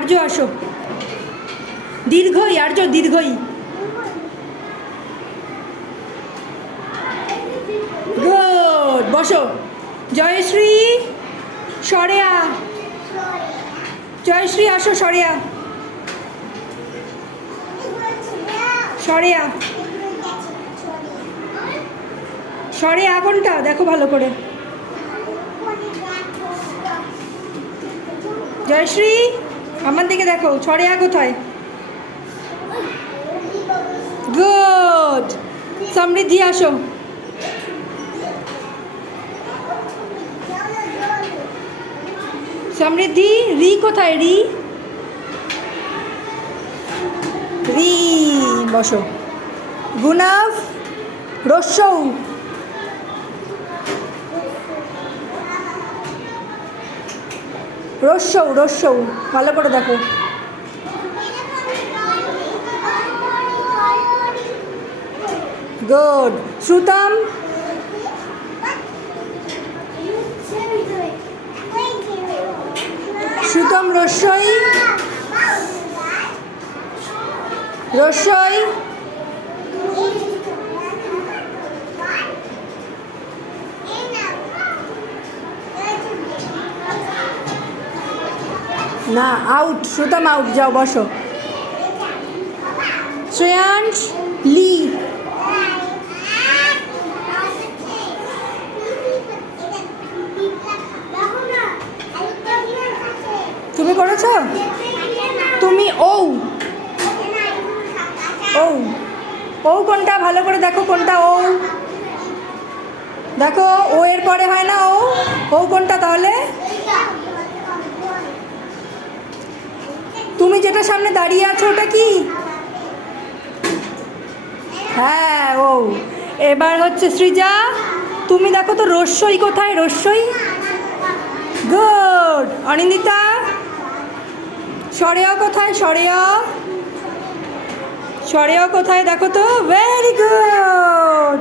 আর্য আসো, দীর্ঘই আর্য, দীর্ঘই। গুড, বসো। জয়শ্রী সরেয়া, জয়শ্রী আসো, সরেয়া, সরেয়া, সরেয়া কোনটা দেখো ভালো করে। জয়শ্রী আমার দিকে দেখো, সরেয়া কোথায়? গুড। সমৃদ্ধি আসো। সমৃদ্ধি, রি কোথায়? রি, রি বসো। গুণাভ, রস্যৌ, রস্যৌ, রস্যৌ ভালো করে দেখো। গুড। শ্রুতম, শ্রুতম রস্যই, রস্যই, না আউট, শ্রুতম আউট, যাও বসো। শ্রেয়াংশ, লি, তুমি করেছো? তুমি ও, ও, ও কোনটা ভালো করে দেখো, কোনটা ও দেখো। ও এর পরে হয় না ও, ও কোনটা তাহলে? তুমি যেটা সামনে দাঁড়িয়ে আছো ওটা কি? হ্যাঁ ও। এবার হচ্ছে সৃজা, তুমি দেখো তো রস্যই কোথায়? রস্যই, গুড। অনিন্দিতা, সরেয়া কোথায়? সরেয়া, সরেয়া কোথায় দেখো তো, ভেরি গুড।